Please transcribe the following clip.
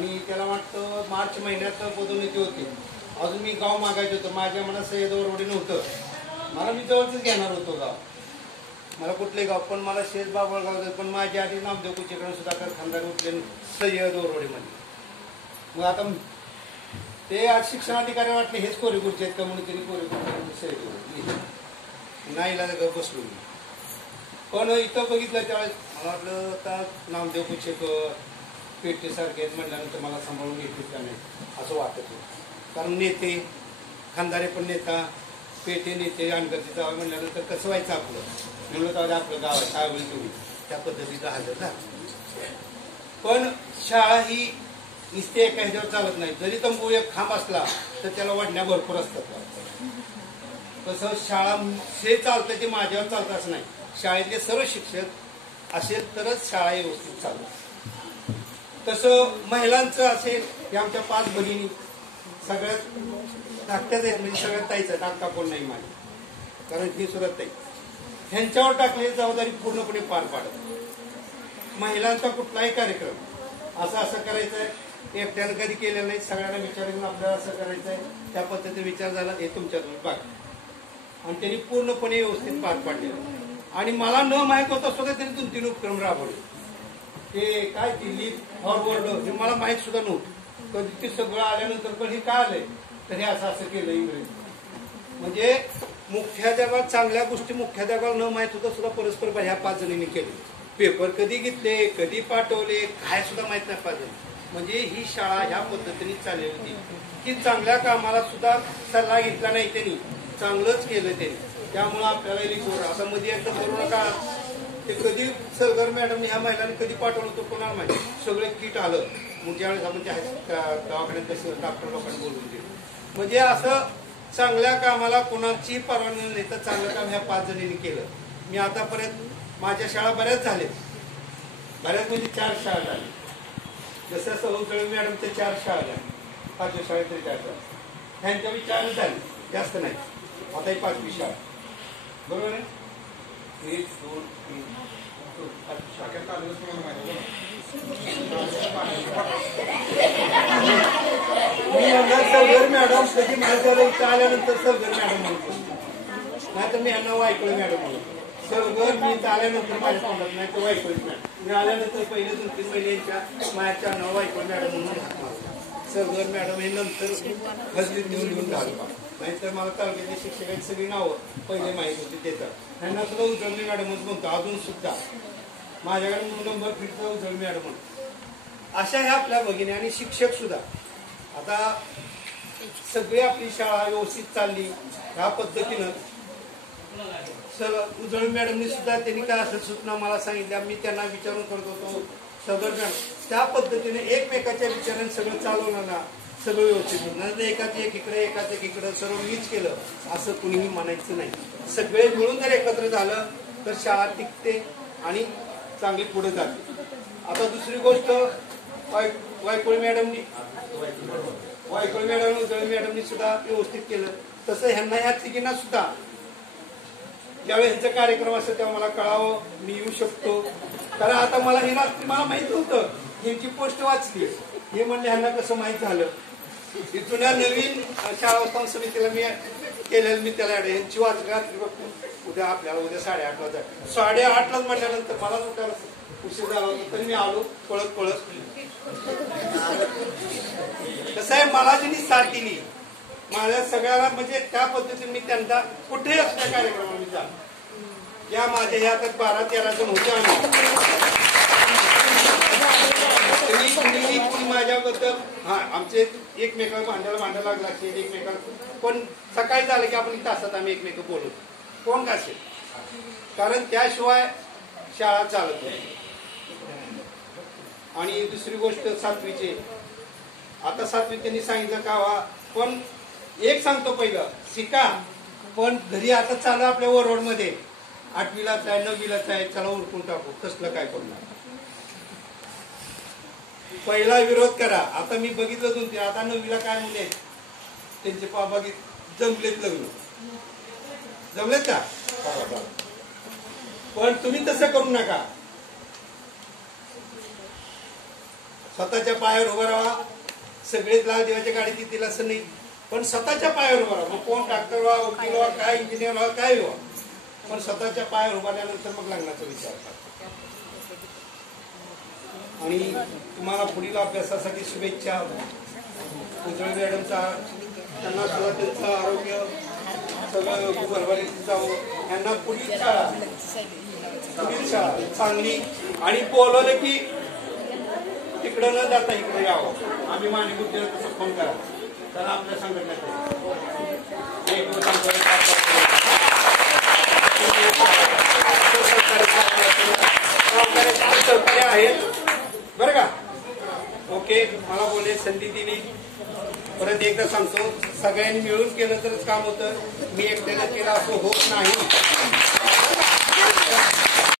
आणि त्याला वाटतं मार्च महिन्यात पदोन्नती होती. अजून मी गाव मागायचं होतं, माझ्या मनात सय्यद वरवडे नव्हतं. मला मी जवळच घेणार होतो गाव, मला कुठले गाव पण मला शेत बाबळगाव, पण माझ्या आधी नामदेव कुचेकडे सुधाकर खानदार उठले सय्यद वरवडेमध्ये. मग आता ते आज शिक्षणाधिकारी वाटले हेच कोरेपूरचे आहेत का म्हणून त्यांनी कोरेपूर नाही बसलो मी. पण इथं बघितलं त्यावेळेस मला वाटलं आता नामदेव कुचेकर पेटेसारखे आहेत म्हटल्यानंतर मला सांभाळून घेतील का नाही असं वाटत होतं. कारण नेते खानदारे पण नेता, पेटे नेते अनगरचे जावं म्हणल्यानंतर कसं व्हायचं आपलं. म्हणलं तर आपलं गाव आहे काय होईल तुम्ही त्या पद्धतीचं हजर ना. पण शाळा ही नुसते एका ह्याच्यावर चालत नाही. जरी तंबू एक खांब असला तर त्याला वाढण्या भरपूर असतात. तसं शाळा हे चालतं ते माझ्यावर चालतं असं नाही. शाळेतले सर्व शिक्षक असेल तरच शाळा व्यवस्थित चालते. तसं महिलांचं असेल की आमच्या 5 भगिनी सगळ्यात धाकट्याच आहेत, म्हणजे सगळ्यात ताईच आहेत, धाकटा कोण नाही माझी, कारण ही सुरत ताई. ह्यांच्यावर टाकलेली जबाबदारी पूर्णपणे पार पाडत. महिलांचा कुठलाही कार्यक्रम असं करायचं आहे एकट्यानं कधी केलेलं नाही, सगळ्यांना विचार करून आपल्याला असं करायचं आहे, त्या पद्धतीने विचार झाला हे तुमच्यातून बघा. आणि त्यांनी पूर्णपणे व्यवस्थित पार पाडलेलं. आणि मला न माहीत होतं सुद्धा त्यांनी 2-3 उपक्रम राबवले. ते काय दिल्ली फॉरवर्ड हे मला माहीत सुद्धा नव्हतं. कधी ते सगळं आल्यानंतर पण हे काय आलंय तर हे असं केलं इंग्रजी. म्हणजे मुख्याध्यापक चांगल्या गोष्टी मुख्याध्यापकाला न माहीत होतं सुद्धा परस्पर ह्या 5 जणींनी केले. पेपर कधी घेतले कधी पाठवले काय सुद्धा माहीत नाही 5 जण. म्हणजे ही शाळा ह्या पद्धतीने चालली होती की चांगल्या कामाला सुद्धा सल्ला घेतला नाही त्यांनी, चांगलंच केलं त्यांनी. त्यामुळं आपल्याला लिखोर आता मध्ये एकदा करू नका. ते कधी सरगर मॅडमने ह्या महिलांनी कधी पाठवलं होतं कोणाला माहिती. सगळे किट आलं मग ज्यावेळेस आपण त्या दवाखान्यात कसं डॉक्टर लोकांनी बोलवून दिलं. म्हणजे असं चांगल्या कामाला कोणाची परवानगी नाही तर चांगलं काम ह्या 5 जणींनी केलं. मी आतापर्यंत माझ्या शाळा बऱ्याच झाल्या, बऱ्याच म्हणजे 4 शाळा झाल्या. जसं सौदळे मॅडमच्या 4 शाळा झाल्या, 5व्या शाळेत तरी 4 शाळा, ह्यांच्या विचार झाले जास्त नाही. आता ही 5वी शाळा बरोबर आहे. 1 2 3 शाखेत आलं तुम्हाला माहिती. मी यांना सलगर मॅडम कधी माझ्या इथं आल्यानंतर सलगर मॅडम म्हणतो, नाही तर मी यांना वायकळे मॅडम म्हणतो. सलगर मी इथं आल्यानंतर माझ्या तोंडात नाही तर वायकळे मॅडम. मी आल्यानंतर पहिले 2-3 महिन्यांच्या माझ्या नाव वायकळे मॅडम म्हणून हाक मारला. सलगर मॅडम हे नंतर हजरीत लिहून झालं. नाहीतर मला तालुक्यातल्या शिक्षकांची सगळी नावं पहिले माहीत होती. त्याचं त्यांना सुद्धा उजळणी मॅडमच म्हणतो अजून सुद्धा. माझ्याकडे नंबर फिरतो उजळणी मॅडम म्हणतो. अशा ह्या आपल्या भगिनी आणि शिक्षक सुद्धा. आता सगळी आपली शाळा व्यवस्थित चालली ह्या पद्धतीनं. उजळणी मॅडमनी सुद्धा त्यांनी काय असं सूचना मला सांगितल्या, मी त्यांना विचारून करत होतो. सगळं मॅडम त्या पद्धतीने एकमेकाच्या विचाराने सगळं चालवणार ना, सगळं व्यवस्थित होणार. एकाच एक इकडे एकाच एक इकडं सर्व मीच केलं असं कुणीही म्हणायचं नाही. सगळे मिळून जर एकत्र झालं तर शाळा टिकते आणि चांगली पुढे जाते. आता दुसरी गोष्ट वायकोळी मॅडमनी उजळे मॅडमनी सुद्धा व्यवस्थित केलं. तसं ह्यांना ह्या तिघींना सुद्धा ज्यावेळेस ह्यांचा कार्यक्रम असतो तेव्हा मला कळावं मी येऊ शकतो. कारण आता मला हे रात्री मला माहित नव्हतं. यांची पोस्ट वाचली हे म्हणले ह्यांना कसं माहीत झालं. जुन्या नवीन शाळा उत्थान समितीला मी केलेलं मी त्याला यांची वाचली रात्री उद्या आपल्याला उद्या 8:30ला जाय. 8:30लाच म्हटल्यानंतर मलाच उठायला उशीर झाला होता तरी मी आलो पळत. कसं आहे मला त्यांनी साथ दिली माझ्या सगळ्याला. म्हणजे त्या पद्धतीने मी त्यांचा कुठेही असल्या कार्यक्रमाला मी जा या माझ्या ह्या आता 12-13 जण होते. आणि माझ्याबद्दल आमचे एकमेकांना भांडायला लागला एकमेकांना. पण सकाळी झालं की आपण तासात आम्ही एकमेक बोलतो कोण का असेल. कारण त्याशिवाय शाळा चालत नाही. आणि दुसरी गोष्ट 7वीची. आता 7वी त्यांनी सांगितलं का पण एक सांगतो पहिलं शिका पण घरी आता चालू आपल्या वरवडमध्ये 8वीलाच आहे 9वीलाच आहे चला उरकून टाकू कसलं काय करणार. पहिला विरोध करा. आता मी बघितलं तुमचे आता 9वीला काय मुले त्यांचे बघित जमलेत लग्न जमलेत का. पण तुम्ही तसं करू नका. स्वतःच्या पायावर उभं राहा. सगळेच लाल देवाच्या गाडीत येतील असं नाही, पण स्वतःच्या पायावर उभं राहा. मग कोण डॉक्टर व्हा, वकील व्हा, काय इंजिनियर व्हा, काय व्हा, पण स्वतःच्या पायावर उभारल्यानंतर मग लग्नाचा विचार करा. आणि तुम्हाला पुढील अभ्यासासाठी शुभेच्छा. उजळ मॅडमचा त्यांना सुद्धा त्यांचं आरोग्य सगळं भरभरीत जावं. यांना पुढील शाळा चांगली आणि बोलवलं की तिकडं न जाता इकडे यावं. आम्ही माने बुद्धीला तसं फोन करा तर आपल्या संघटनेत सहकार्य आहेत बरं का. ओके, मला बोलणे संधी दिली. परत एकदा सांगतो, सगळ्यांनी मिळून केलं तरच काम होतं. मी एकट्यानं केलं असं होत नाही.